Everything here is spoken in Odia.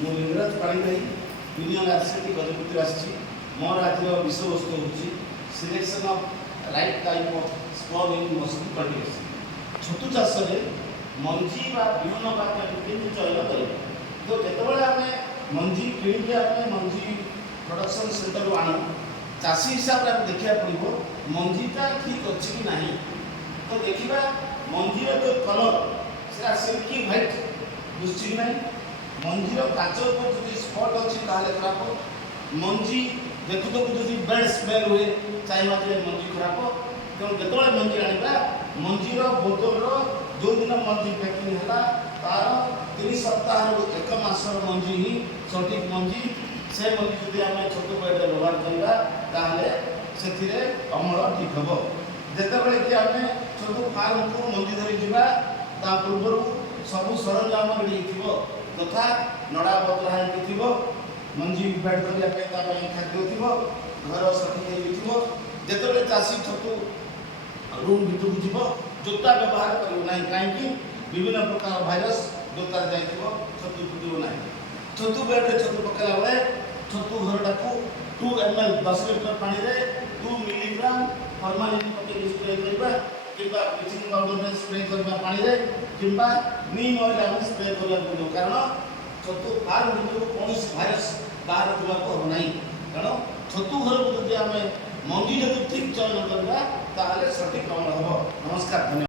ମୁଁ ଲିଙ୍ଗରାଜ ପାଣିଗ୍ରାହୀ ୟୁନିୟନ ଆର୍ସିଟି ଗଜପତି ଆସିଛି। ମୋର ଆଜିର ବିଷୟବସ୍ତୁ ହେଉଛି selection of right type of small in mushroom cultivation. ଛତୁ ଚାଷରେ ମଞ୍ଜି ବା ବିହନ ବା କେମିତି ଚୟନ କରିବା। ତ ଯେତେବେଳେ ଆମେ ମଞ୍ଜି କିଣିକି ଆମେ ମଞ୍ଜି ପ୍ରଡକ୍ସନ୍ ସେଣ୍ଟରରୁ ଆଣୁ, ଚାଷୀ ହିସାବରେ ଆମେ ଦେଖିବାକୁ ପଡ଼ିବ ମଞ୍ଜିଟା ଠିକ୍ ଅଛି କି ନାହିଁ। ତ ଦେଖିବା ମଞ୍ଜିର ଯେଉଁ କଲର୍ ସେଟା ସିଲ୍କି ହ୍ୱାଇଟ୍ ବୁଝୁଛି କି ନାହିଁ। ମଞ୍ଜିର କାଚ ଉପରେ ଯଦି ସ୍ପଟ୍ ଅଛି ତାହେଲେ ଖରାପ। ମଞ୍ଜି ଦେଖୁ ଦେଖୁ ଯଦି ବେଡ୍ ସ୍ମେଲ୍ ହୁଏ ଚାହିଁବା ଯେ ମଞ୍ଜି ଖରାପ। ତେଣୁ ଯେତେବେଳେ ମଞ୍ଜି ଆଣିବା ମଞ୍ଜିର ବୋତଲର ଯେଉଁଦିନ ମଞ୍ଜି ପ୍ୟାକିଂ ହେଲା ତାର 3 ସପ୍ତାହରୁ 1 ମାସର ମଞ୍ଜି ହିଁ ସଠିକ୍ ମଞ୍ଜି। ସେ ମଞ୍ଜି ଯଦି ଆମେ ଛତୁ ବେଡ଼ରେ ବ୍ୟବହାର କରିବା ତାହେଲେ ସେଥିରେ ଅମଳ ଠିକ୍ ହେବ। ଯେତେବେଳେ କି ଆମେ ଛତୁ ଫାର୍ମକୁ ମଞ୍ଜି ଧରି ଯିବା ତା ପୂର୍ବରୁ ସବୁ ସରଞ୍ଜାମ ରେଡ଼ି ହେଇଥିବ, ତଥା ନଡ଼ା ବତରା ହେଇକି ଥିବ, ମଞ୍ଜି ବେଡ଼ କରିବା ପାଇଁ ତା ପାଇଁ ଖାଦ୍ୟ ଥିବ, ଘର ସଠିକ୍ ହେଇଥିବ। ଯେତେବେଳେ ଚାଷୀ ଛତୁ ରୁମ୍ ଭିତରକୁ ଯିବ ଜୋତା ବ୍ୟବହାର କରିବ ନାହିଁ, କାହିଁକି ବିଭିନ୍ନ ପ୍ରକାର ଭାଇରସ୍ ଜୋତାରେ ଯାଇଥିବ, ଛତୁ ଫୁଟିବ ନାହିଁ। ଛତୁ ବେଡ଼ରେ ଛତୁ ପକାଇଲା ବେଳେ ଛତୁ ଘରଟାକୁ 2 ml 10 ଲିଟର ପାଣିରେ 2 ମିଲିଗ୍ରାମ ଫର୍ମାଲିନ୍ ପକାଇକି ସ୍ପ୍ରେ କରିବା, କିମ୍ବା ବ୍ଲିଚିଂ ପାଉଡରରେ ସ୍ପ୍ରେ କରିବା ପାଣିରେ, କିମ୍ବା ନିମ୍ ଅଏଲ୍ ଆମେ ସ୍ପ୍ରେ କରିବାକୁ ପଡ଼ିବ। କାରଣ ଛତୁ ଫାର୍ମ ଭିତରକୁ କୌଣସି ଭାଇରସ୍ ବାହାର ଯିବାକୁ ହେବ ନାହିଁ। କାରଣ ଛତୁ ଘରକୁ ଯଦି ଆମେ ମଞ୍ଜି ଯଦି ଠିକ୍ ଚୟନ କରିବା ତାହେଲେ ସଠିକ୍ ଅମଳ ହେବ। ନମସ୍କାର, ଧନ୍ୟବାଦ।